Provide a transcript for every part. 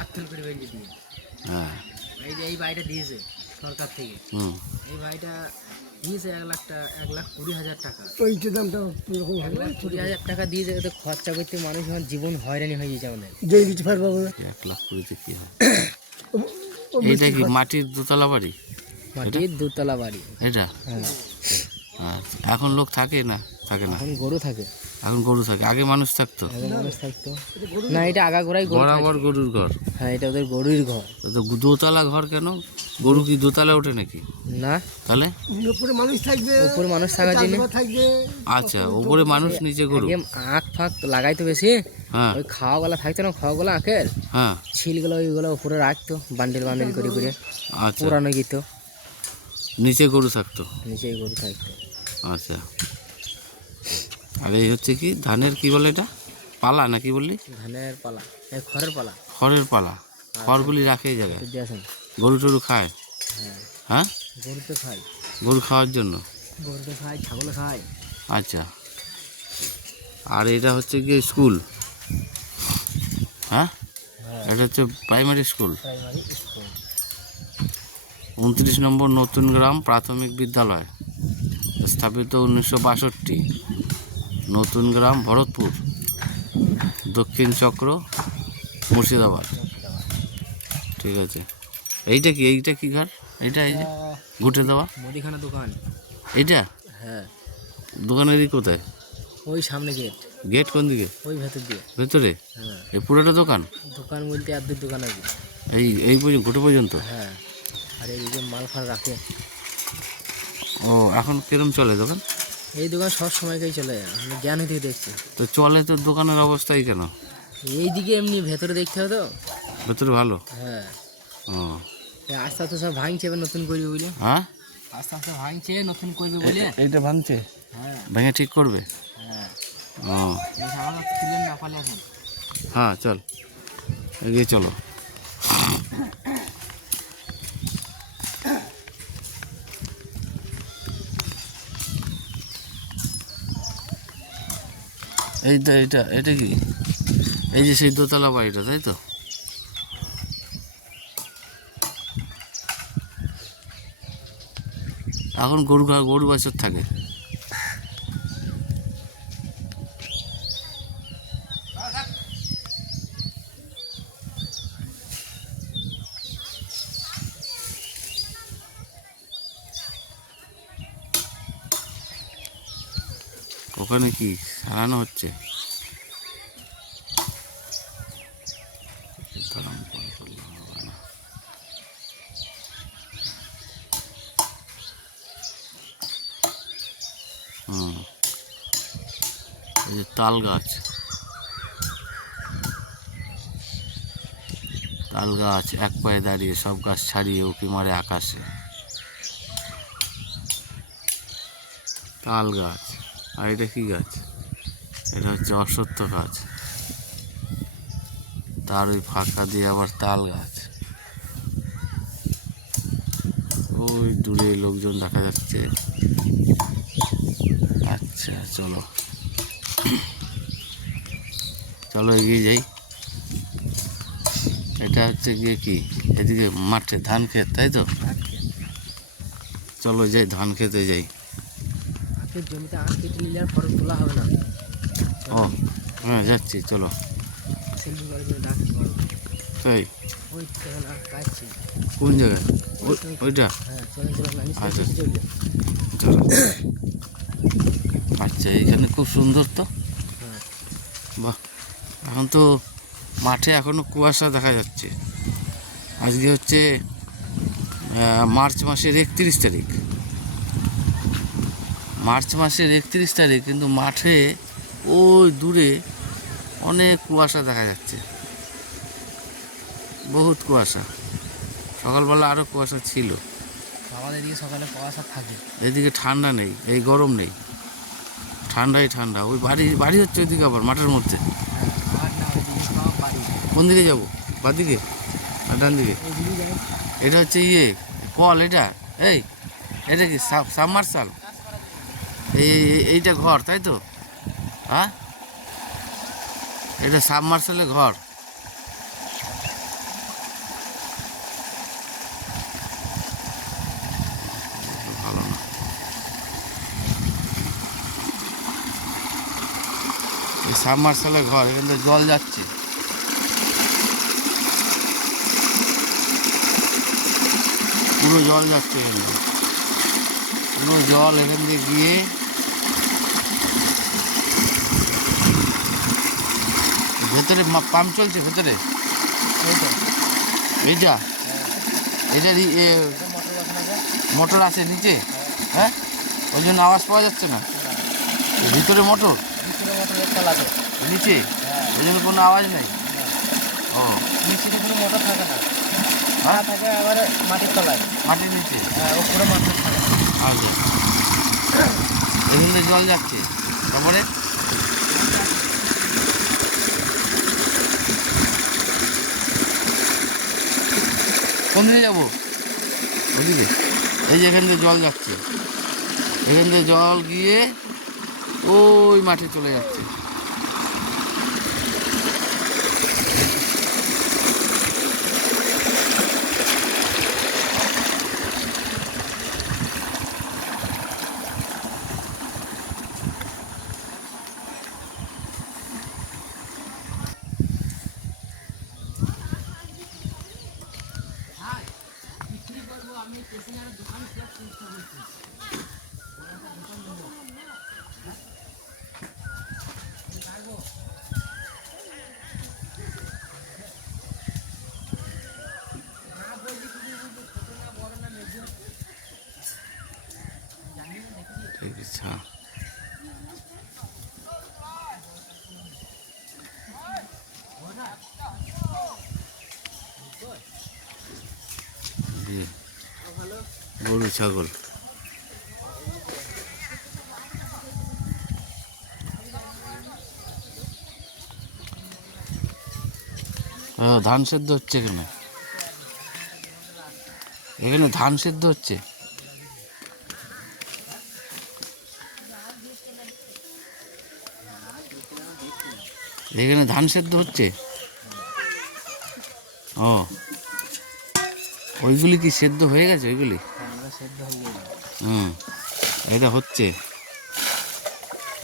আটথল করে ভেঙে দিয়ে হ্যাঁ। এই যে এই বাড়িটা দিয়েছে সরকার থেকে হুম। এই বাড়িটা দিয়েছে এক লাখ টাকা এক লাখ কুড়ি হাজার টাকা। দামটা এক লাখ কুড়ি হাজার টাকা দিয়েছে খরচা করতে মানুষ এখন জীবন হয়রানি হয়ে গেছে আমাদের। এক লাখ কুড়িতে কি হয়? এইটা কি মাটির দোতলা বাড়ি? মাটির দুতলা বাড়ি। এটা? হ্যাঁ। আচ্ছা। এখন লোক থাকে না? থাকে না? এখন গরু থাকে। এখন গরু থাকে আগে মানুষ থাকতো। আগে না এটা আগাগোড়াই গরু বরাবর। গরুর ঘর। হ্যাঁ এটা ওদের গরুর ঘর। তো দোতলা ঘর কেন? গরু কি দোতলা ওঠে নাকি? না। তাহলে? উপরে মানুষ থাকবে উপরে মানুষ থাকার জন্য। আচ্ছা উপরে মানুষ নিচে গরু। আগে আখ ফাঁক লাগাইতো বেশি। হ্যাঁ। ওই খাওয়া গলা থাকতো না খাওয়া গলা আখের। হ্যাঁ। ছিলগুলো ওইগুলো উপরে রাখতো বান্ডিল বান্ডিল করে করে। আচ্ছা। পুরানো গিত। নিচে গরু থাকতো। নিচেই গরু থাকতো। আচ্ছা। আর এই হচ্ছে কি ধানের কি বলে এটা? পালা না কি বললি? ধানের পালা। এই খড়ের পালা। খড়ের পালা। খড়গুলি রাখে এই জায়গায়? গরু টরু খায়? হ্যাঁ। হ্যাঁ? গরু তো খাই গরু খাওয়ার জন্য? গরু তো খাই ছাগল খাই আচ্ছা। আর এটা হচ্ছে গিয়ে স্কুল? হ্যাঁ? এটা হচ্ছে প্রাইমারি স্কুল। উনত্রিশ নম্বর নতুন গ্রাম প্রাথমিক বিদ্যালয়। স্থাপিত উনিশশো বাষট্টি। নতুন গ্রাম ভরতপুর। দক্ষিণ চক্র মুর্শিদাবাদ। ঠিক আছে। এইটা কি এইটা কি ঘর এইটা এই যে ঘুটে দেওয়া? মুদিখানা দোকান। এইটা? হ্যাঁ। দোকানেরই কোথায়? ওই সামনে গেট। গেট কোন দিকে? ওই ভেতর দিয়ে। ভেতরে? হ্যাঁ। এই পুরোটা দোকান? দোকান বলতে আর দুই দোকান আছে এই এই পর্যন্ত ঘুটে পর্যন্ত? হ্যাঁ। আর এই যে মাল ফাল রাখে। ও এখন কিরম চলে দোকান? এই দোকান সব সময় সময়তেই চলে আমি জ্ঞান হইতে দেখছি। তো চলে তো দোকানের অবস্থাই কেন? এইদিকে এমনি ভেতরে দেখতে হবে তো। ভেতরে ভালো? হ্যাঁ। ও। আস্তে আস্তে সব ভাঙছে এবার নতুন করবে বলে। হ্যাঁ? আস্তে আস্তে ভাঙছে নতুন করবে বলে। এইটা ভাঙছে? হ্যাঁ। ভেঙে ঠিক করবে? হ্যাঁ। ও। না হ্যাঁ চল। এগিয়ে চলো। এইটা এটা এটা কি? এই যে সেই দোতলা বাড়িটা, তাই তো? এখন গরু গরু বাছর থাকে। কি হচ্ছে। হুম। এই যে তাল গাছ। তাল গাছ এক পায়ে দাঁড়িয়ে সব গাছ ছাড়িয়ে উঁকি মারে আকাশে। তাল গাছ। আর এটা কি গাছ? এটা হচ্ছে অশ্বত্থ গাছ। তার ওই ফাঁকা দিয়ে আবার তাল গাছ। ওই দূরে লোকজন দেখা যাচ্ছে। আচ্ছা চলো। চলো এগিয়ে যাই। এটা হচ্ছে গিয়ে কি? এদিকে মাঠে ধান ক্ষেত, তাই তো? চলো যাই, ধান খেতে যাই। জমিতে আখ কেটে নিলে আর ফরক তোলা হবে না। ও হ্যাঁ যাচ্ছি, চলো। তাই কোন জায়গায়? আমি আচ্ছা। চলো। আচ্ছা এখানে খুব সুন্দর তো। বাহ, এখন তো মাঠে এখনও কুয়াশা দেখা যাচ্ছে। আজকে হচ্ছে মার্চ মাসের একত্রিশ তারিখ। মার্চ মাসের একত্রিশ তারিখ, কিন্তু মাঠে ওই দূরে অনেক কুয়াশা দেখা যাচ্ছে। বহুত কুয়াশা। সকালবেলা আরও কুয়াশা ছিল। আমাদের দিকে সকালে কুয়াশা থাকে। এদিকে ঠান্ডা নেই এই গরম নেই। ঠান্ডাই ঠান্ডা। ওই বাড়ি বাড়ি হচ্ছে ওইদিকে আবার মাঠের মধ্যে। কোন দিকে যাব? বাদিকে? আর ডান দিকে? এটা হচ্ছে ইয়ে কল এটা। এই এটা কি সাব সাবমার্সাল? এই- এইটা ঘর তাই তো? হ্যাঁ? এটা সাবমার্সেলের ঘর। ভালো সাবমার্সেলের ঘর, এখান থেকে জল যাচ্ছে। পুরো জল যাচ্ছে এখানে পুরো জল এখান থেকে গিয়ে ভেতরে পাম্প চলছে ভেতরে? এইটা। এটা রি- মোটর আছে নিচে? হ্যাঁ? ওই জন্য আওয়াজ পাওয়া যাচ্ছে না। ভিতরে মোটর? নিচে? ওই জন্য কোনো আওয়াজ নেই? ও। কোনো মোটর থাকে না। হ্যাঁ? থাকে আবার মাটির তলায়। মাটির নিচে? হ্যাঁ মোটর থাকে আচ্ছা। এখানে জল যাচ্ছে। তারপরে? দিকে যাব? বুঝলি? এই যে এখান থেকে জল যাচ্ছে। এখান থেকে জল গিয়ে ওই মাঠে চলে যাচ্ছে ঠিক আছে হ্যাঁ। জি। গরু ছাগল। ধান সেদ্ধ হচ্ছে এখানে? এখানে ধান সেদ্ধ হচ্ছে? এখানে ধান সেদ্ধ হচ্ছে? ও। ওইগুলি কি সেদ্ধ হয়ে গেছে, ওইগুলি? হুম, এটা হচ্ছে।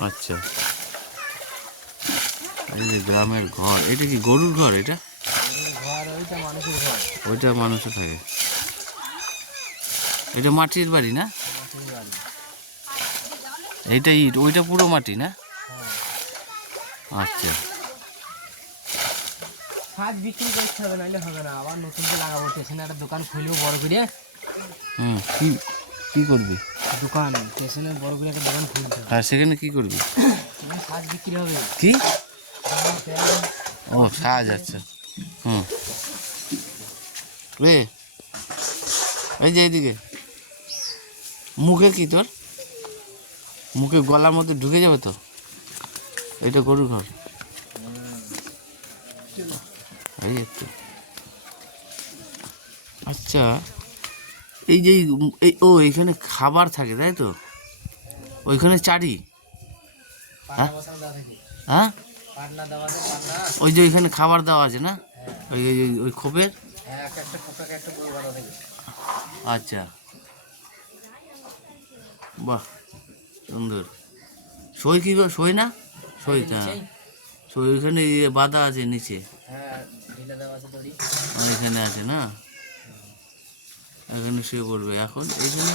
আচ্ছা। গ্রামের ঘর, এটা কি গরুর ঘর এটা? ওইটা মানুষের থাকে। এটা মাটির বাড়ি না? এইটা ইট, ওইটা পুরো মাটি না? আচ্ছা। বিক্রি করতে হবে, নাহলে হবে না। আবার নতুন করে লাগাবো, স্টেশনে একটা দোকান খুলবো বড় করে। হুম কি কি করবি? দোকান স্টেশনে বড় করে একটা দোকান খুলতে আর সেখানে কি করবি? মানে শাক বিক্রি হবে। কি? ও সাজ আচ্ছা। হুম। রে এই যে এইদিকে। মুখে কি তোর? মুখে গলার মধ্যে ঢুকে যাবে তো? এটা গরুর ঘর। এই একটু। আচ্ছা। এই যে এই- ও এইখানে খাবার থাকে তাই তো? ওইখানে চারি। হ্যাঁ? পাটনা ওই যে ওইখানে খাবার দেওয়া আছে না? ওই ওই খোপের? হ্যাঁ আচ্ছা। বাহ সুন্দর। সই কি সই না? সই হ্যাঁ। নিচেই? সই ওইখানে ইয়ে বাঁধা আছে নিচে। হ্যাঁ এখানে আছে না? এখানে শুয়ে পড়বে। এখন এখানে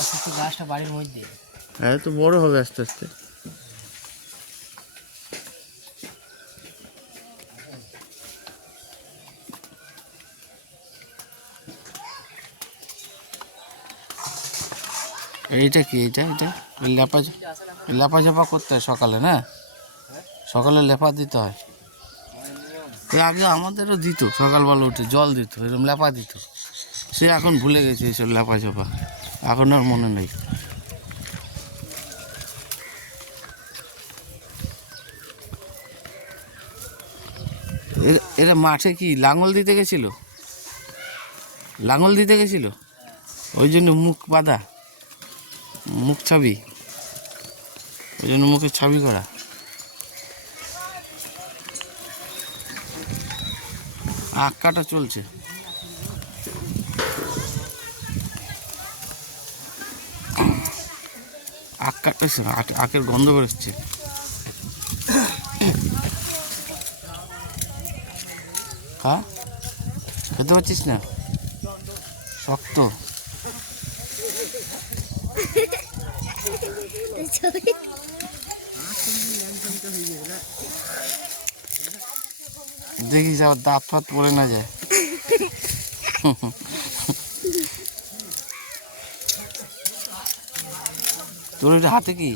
অসুস্থ গাছটা বাড়ির মধ্যে। হ্যাঁ তো বড় হবে আস্তে আস্তে। এইটা কি এইটা? এটা? এই লেপা লেপা। ঝাপা করতে হয় সকালে না? সকালে লেপা দিতে হয়। এর আগে আমাদেরও দিত, সকালবেলা উঠে জল দিত এরকম লেপা দিত। সে এখন ভুলে গেছে এইসব লেপা ঝাপা, এখন আর মনে নেই। এরা মাঠে কি লাঙল দিতে গেছিল? লাঙল দিতে গেছিল? ওই জন্য মুখ বাঁধা, মুখ ছাবি। ওই জন্য মুখে ছাবি করা। আখ কাটা চলছে আখ না আখের গন্ধ বেরোচ্ছে খেতে পারছিস না? শক্ত। দেখিস আবার দাঁত ফাত পড়ে না যায়। তোর এটা হাতে কি?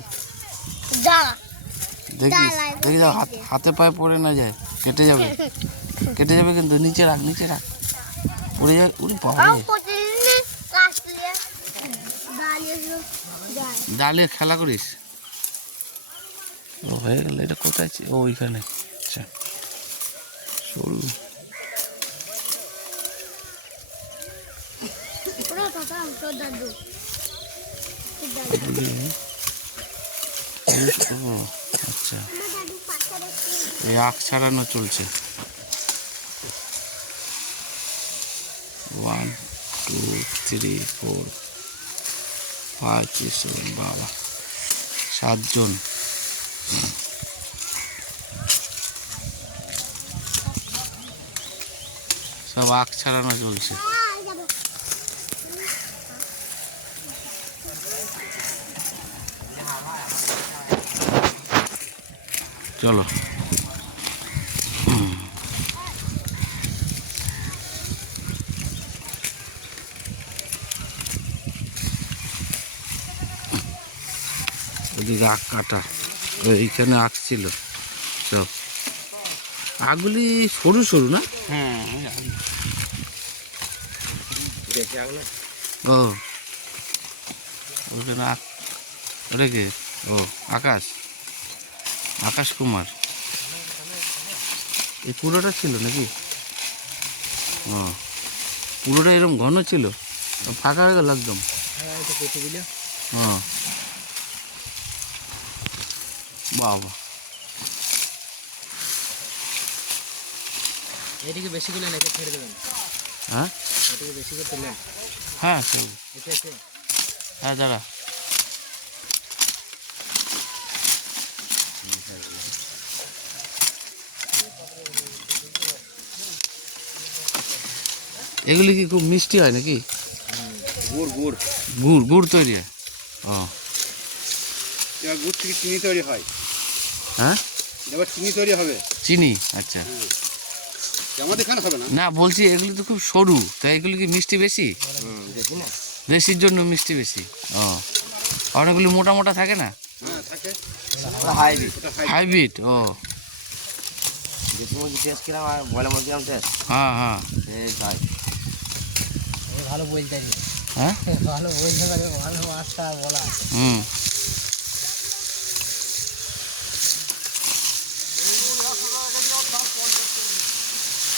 দেখিস ডালায় দেখিস হাত পায়ে পড়ে না যায় কেটে যাবে। কেটে যাবে কিন্তু নিচে রাখ নিচে রাখ। পড়ে যাবে উড়ি যায় ডালিয়ে খেলা করিস? ও হয়ে গেল এটা কোথায়? ও ওইখানে। আচ্ছা। সরু। আচ্ছা। এই আখ ছাড়ানো চলছে। One two three four five six seven বাবা। সাতজন। সব আখ ছাড়ানো চলছে। চলো। ওদিকে আখ কাটা। এইখানে আখ ছিল। সব আগগুলি সরু সরু না? ও। ওটা কে? ও আকাশ। আকাশ কুমার। এই পুরোটা ছিল নাকি? ও। পুরোটা এরকম ঘন ছিল? ফাঁকা হয়ে গেল একদম। হ্যাঁ এটা কেটে দিলে। হ্যাঁ বাবা। এদিকে বেশি করলেন একে ছেড়ে দেবেন। হ্যাঁ? হ্যাঁ হ্যাঁ দাঁড়া। এগুলি কি খুব মিষ্টি হয় নাকি? গুড় গুড়। গুড় গুড় তৈরি হয়? ও। গুড় থেকে চিনি তৈরি হয়। হ্যাঁ? এবার চিনি তৈরি হবে। চিনি? আচ্ছা। আমাদের এখানে হবে না? না বলছি এগুলি তো খুব সরু তাই এগুলি কি মিষ্টি বেশি? দেশির জন্য মিষ্টি বেশি। ও। অনেকগুলি মোটা মোটা থাকে না? হ্যাঁ হাইব্রিড। ও। টেস্ট হ্যাঁ হ্যাঁ। ভালো বলতে হ্যাঁ? ভালো বলতে পারি ভালো মাছটা বলা হুম।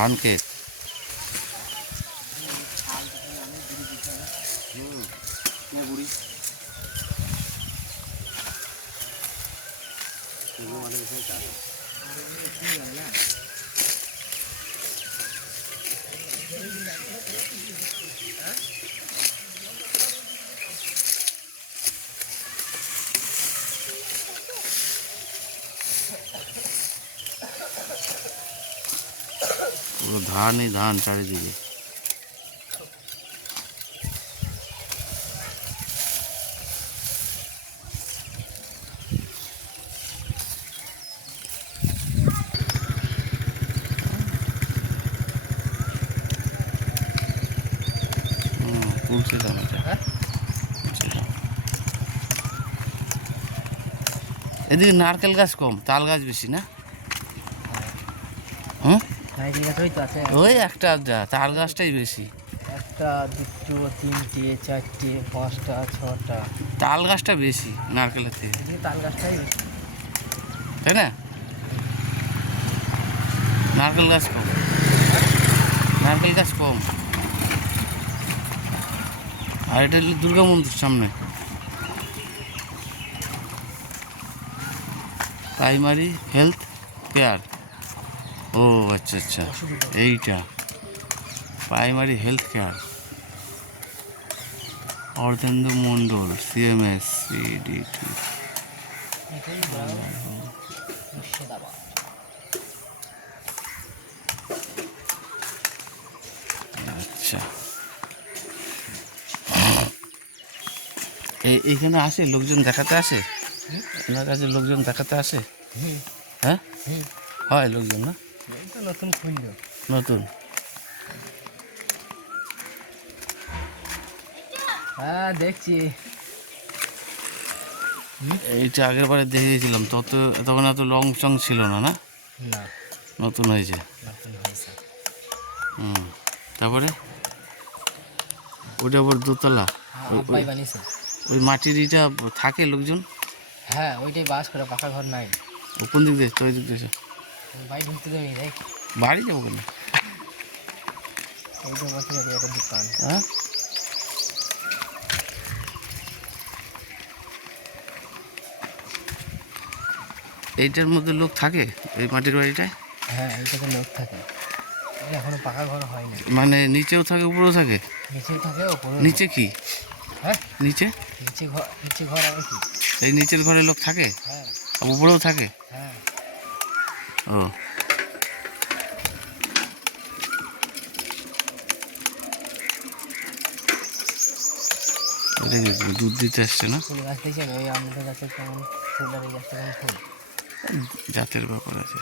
ধান ক্ষেত পুরো ধানই ধান চারিদিকে হুম, তুলসী দাম এটা তুলসী দাম। এদিকে নারকেল গাছ কম তাল গাছ বেশি না নাইকেল গাছ ওই একটা যা তাল গাছটাই বেশি। একটা দুটো তিনটে চারটে পাঁচটা ছটা। তাল গাছটা বেশি নারকেলের থেকে। তাল গাছটাই বেশি। তাই না? নারকেল গাছ কম। নারকেল গাছ কম। আর এটা দুর্গা মন্দির সামনে। প্রাইমারি হেলথ কেয়ার ও আচ্ছা আচ্ছা। এইটা। Primary health care Ardhendra Mondal CMS CDT আচ্ছা। এই এইখানে আসে? লোকজন দেখাতে আসে? আপনার কাছে লোকজন দেখাতে আসে? হ্যাঁ? হয় লোকজন না? নতুন হ্যাঁ দেখছি। এইটা আগের বারে দেখে গেছিলাম তত তখন এত লং চং ছিল না না? নতুন হয়েছে। হুম তারপরে? ওটা আবার দোতলা। ওই- আব্বাই ওই- ওই মাটির ইটা থাকে লোকজন? হ্যাঁ ওইটাই বাস করে পাকা ঘর নাই। কোন দিক দিয়ে? তোর দিক দিয়ে বাড়ি ঢুকতে দেবে দেখ বাড়ি যাব কেন? এইটা বসে যাবে একটা দোকান। হ্যাঁ? এইটার মধ্যে লোক থাকে? এই মাটির বাড়িটায়? হ্যাঁ এইটাতে লোক থাকে। এখনও পাকা ঘর হয়নি। মানে নিচেও থাকে উপরেও থাকে? নিচেও থাকে ওপরে নিচে কি? হ্যাঁ? নিচে? নিচে ঘর নিচে ঘর আগে কি এই নিচের ঘরে লোক থাকে? হ্যাঁ। উপরেও থাকে? হ্যাঁ। দুধ দিতে আসছে না? জাতের ব্যাপার আছে।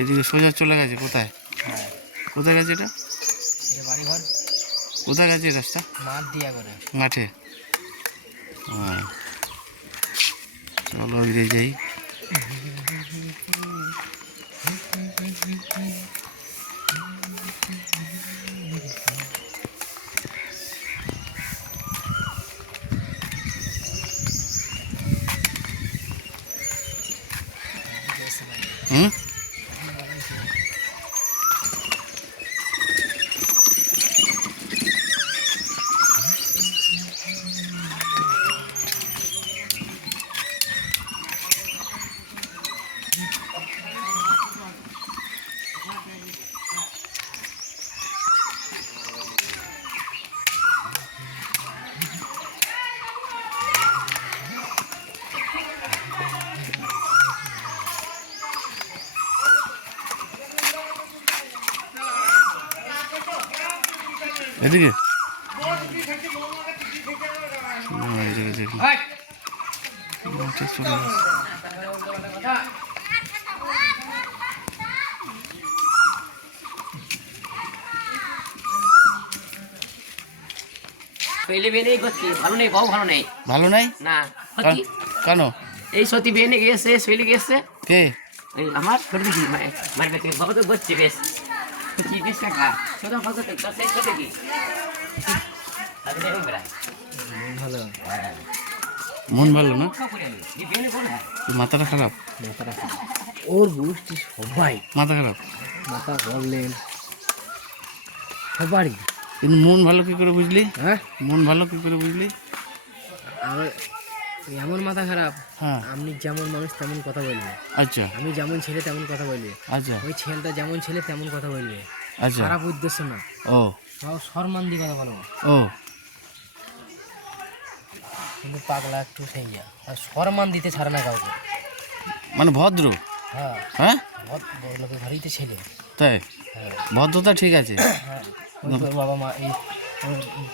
এদিকে সোজা চলে গেছে কোথায়? হ্যাঁ। কোথায় গেছে এটা? কোথায় গেছে রাস্তা? মাঠ দিয়া করে। মাঠে। চলো যাই হুম এদিকে। গেছে। ভালো নেই বাবু ভালো নেই। ভালো নাই? না কেন? এই সত্যি বিয়ে নিয়ে গিয়েছে শৈলী গিয়েছে। কে? আমার ছোট দেখি মার বেতে বাবা তো বসছে বেশ। ছোট তো কি? ভালো। মন ভালো না? হ্যাঁ তোর মাথাটা খারাপ? ওর গোষ্ঠী সবাই। মাথা খারাপ? মাথা করলেন সবারই। কিন্তু মন ভালো কি করে বুঝলি? হ্যাঁ? মন ভালো কি করে বুঝলি? আমার এমন মাথা খারাপ হ্যাঁ। আপনি যেমন মানুষ তেমন কথা বলবে। আচ্ছা। আমি যেমন ছেলে তেমন কথা বলবে। আচ্ছা। ওই ছেলেটা যেমন ছেলে তেমন কথা বলবে। আচ্ছা। খারাপ উদ্দেশ্য না। ও। সব সম্মান দিয়ে কথা বলব ও। কিন্তু পাগলা একটু সেই আর সম্মান দিতে ছাড়ে না কাউকে। মানে ভদ্র? হ্যাঁ। হ্যাঁ? বড় লোকের ঘরেই তো ছেলে। তাই? হ্যাঁ। ভদ্রতা ঠিক আছে। হ্যাঁ। বাবা মা এই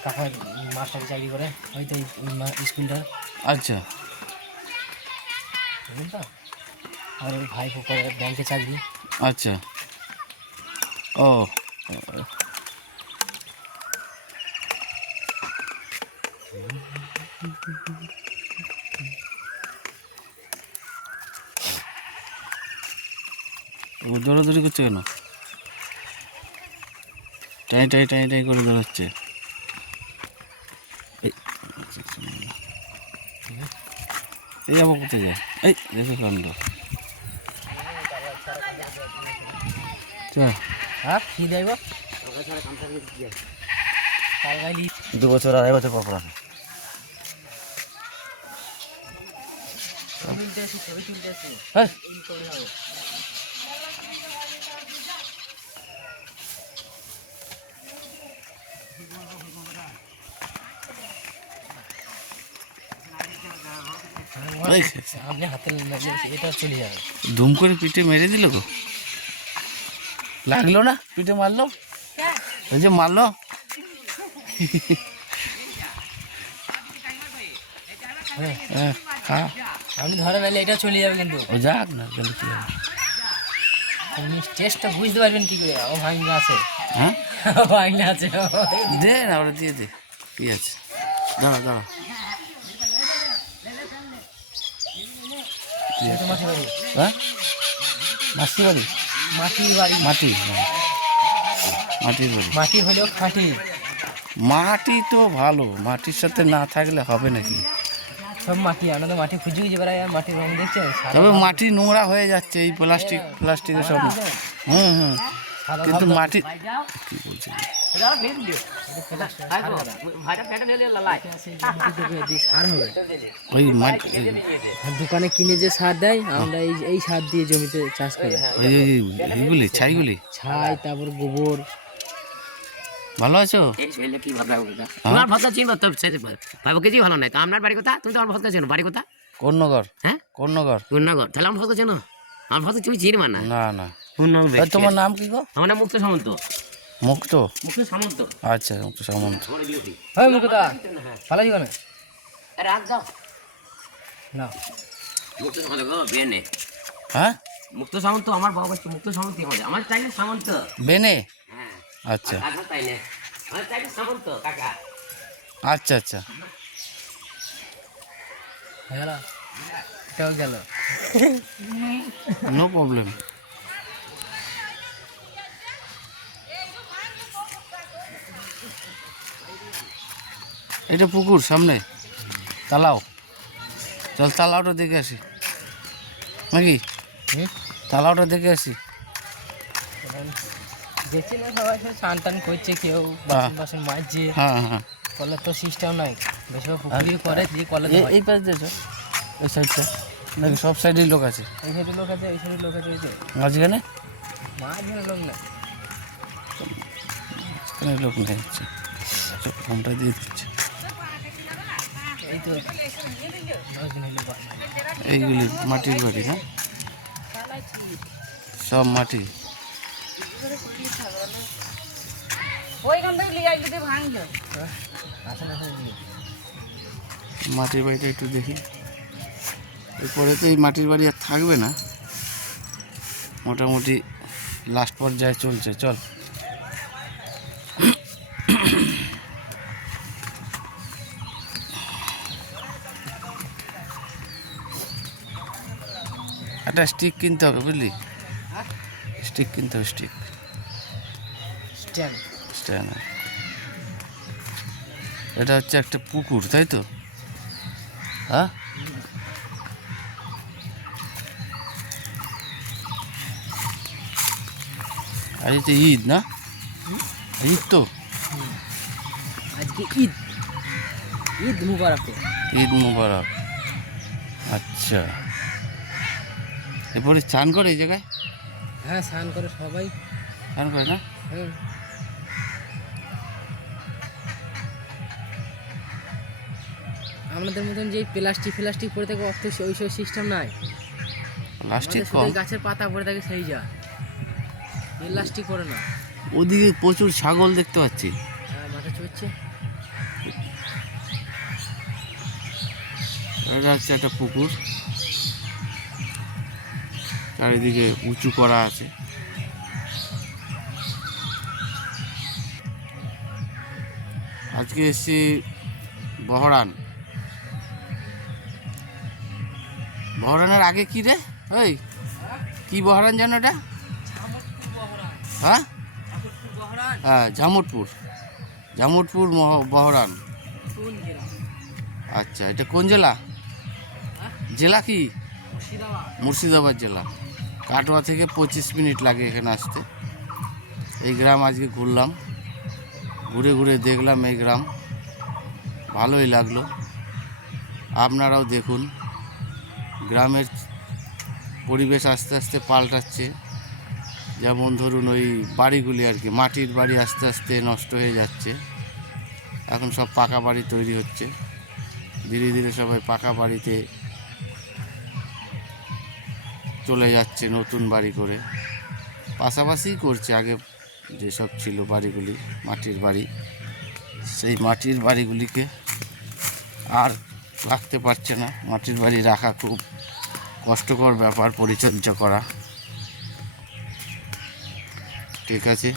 কাকা মাস্টার চাকরি করে। ওই তো মা- স্কুলটা। আচ্ছা। আর ভাই ব্যাংকে চাকরি। আচ্ছা। ও। দৌড়াদৌড়ি করছে কেন? টাই টাই টাই টাই করে দৌড়াচ্ছে। এই যাব কোথায় যায়? এই, দেখে কাণ্ড চল। হ্যাঁ? কি দু বছর আড়াই বছর পর। হ্যাঁ। এই, হাতে লাগলে এটা চলে যাবে। দুম করে পিঠে মেরে দিল গো। লাগল না? পিঠে মারলো? ওই যে মারলো? হ্যাঁ হ্যাঁ। আপনি ধরে নাহলে এটা চলে যাবে কিন্তু। ও যাক না গেলে কি হবে? আপনি টেস্টটা বুঝতে পারবেন কি করে? ও ভাঙনা আছে। হ্যাঁ? ও ভাঙনা আছে দে না ওরা দিয়ে দে। কি আছে? দাঁড়া দাঁড়া। বাড়ি। হ্যাঁ? মাসি বাড়ি? মাটির বাড়ি। মাটি হ্যাঁ। মাটির বাড়ি। মাটি হলেও খাঁটি। মাটি তো ভালো মাটির সাথে না থাকলে হবে নাকি? সব মাটি আমরা তো মাটি খুঁজে খুঁজে বেড়াই আর মাটির রং দেখছে? তবে মাটি নোংরা হয়ে যাচ্ছে এই প্লাস্টিক প্লাস্টিকের সব হুম হুম কিন্তু মাটি কি বলছি? দোকানে কিনে যে সার দেয় আমরা এই এই সার দিয়ে জমিতে চাষ করি। এইগুলি ছাইগুলি। ছাই তারপর গোবর। ভালো আছো? এই ছেলে কি ভাবনা ওটা তোমার ভাবনা চিনবো তো সেটা ভাইবো ভালো নাই তো আপনার বাড়ি কোথা তুমি তো আমার চেনো। বাড়ি কোথা হ্যাঁ? তাহলে আমার চেনো? আমার তুমি চিনবা না। না না। তোমার নাম কি গো? আমার নাম মুক্ত সামন্ত। মুক্ত? মুক্ত সামন্ত। আচ্ছা মুক্ত সামন্ত। হয় মুকুতা ভালো জীবনে রাখ দাও। না। মুক্ত সামন্ত গো বেনে। হ্যাঁ? মুক্ত সামন্ত আমার বাবা মুক্ত সামন্ত আমাদের আমার চাইলে সামন্ত। বেনে? হ্যাঁ। আচ্ছা। কাকা তাইলে আমার চাইলে সামন্ত কাকা। আচ্ছা আচ্ছা। হয়ে গেল কেউ গেল। নো প্রবলেম এটা পুকুর সামনে। তালাও। চল তালাওটা দেখে আসি। নাকি? তালাওটা দেখে আসি। না সবাই স্নান টান করছে কেউ বাসন বাসন মাজছে। হ্যাঁ হ্যাঁ কলের তো সিস্টেম নাই। বেশিরভাগ পুকুরি করে দিয়ে এই- পাশ দিয়েছ এই সাইডটা। নাকি সব সাইডেই লোক আছে। এই সাইডে লোক আছে এই সাইডে লোক আছে এই যে। মাঝখানে? লোক না লোক নেই আচ্ছা। ফোনটা দিয়ে দিচ্ছে। এইগুলি মাটির বাড়ি না সব মাটি। মাটির বাড়িটা একটু দেখি। এরপরে তো এই মাটির বাড়ি আর থাকবে না। মোটামুটি লাস্ট পর্যায়ে চলছে, চল। একটা স্টিক কিনতে হবে বুঝলি? স্টিক কিনতে হবে স্টিক স্ট্যান্ড এটা হচ্ছে একটা পুকুর তাই তো? হ্যাঁ? আজ তো ঈদ না? ঈদ তো? আজকে ঈদ। ঈদ মুবারক। ঈদ মুবারক। আচ্ছা। এরপরে চান করে এই জায়গায়? হ্যাঁ স্নান করে সবাই। চান করে না? হ্যাঁ আমাদের মতন যে প্লাস্টিক প্লাস্টিক পরে থাকে অত ওই সব সিস্টেম নাই। প্লাস্টিক কম। গাছের পাতা পরে থাকে সেই যা। প্লাস্টিক পরে না। ওদিকে প্রচুর ছাগল দেখতে পাচ্ছি। হ্যাঁ মাথা চড়ছে। এটা হচ্ছে একটা পুকুর। চারিদিকে উঁচু করা আছে। আজকে এসছি বহরান। বহরানের আগে কি রে? ওই কি বহরান জানো এটা? হ্যাঁ? হ্যাঁ জামুটপুর জামুটপুর মহ- বহরান। আচ্ছা এটা কোন জেলা? জেলা কি? মুর্শিদাবাদ জেলা। কাটোয়া থেকে পঁচিশ মিনিট লাগে এখানে আসতে। এই গ্রাম আজকে ঘুরলাম। ঘুরে ঘুরে দেখলাম এই গ্রাম। ভালোই লাগল। আপনারাও দেখুন। গ্রামের পরিবেশ আস্তে আস্তে পাল্টাচ্ছে। যেমন ধরুন ওই বাড়িগুলি আর কি, মাটির বাড়ি আস্তে আস্তে নষ্ট হয়ে যাচ্ছে। এখন সব পাকা বাড়ি তৈরি হচ্ছে। ধীরে ধীরে সবাই পাকা বাড়িতে চলে যাচ্ছে নতুন বাড়ি করে। পাশাপাশি করছে আগে যেসব ছিল বাড়িগুলি, মাটির বাড়ি, সেই মাটির বাড়িগুলিকে আর রাখতে পারছে না। মাটির বাড়ি রাখা খুব কষ্টকর ব্যাপার পরিচর্যা করা। ঠিক আছে?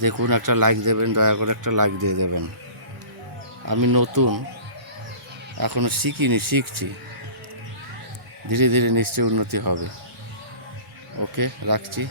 দেখুন, একটা লাইক দেবেন, দয়া করে একটা লাইক দিয়ে দেবেন। আমি নতুন এখনও শিখিনি, শিখছি। ধীরে ধীরে নিশ্চয়ই উন্নতি হবে। ওকে রাখছি।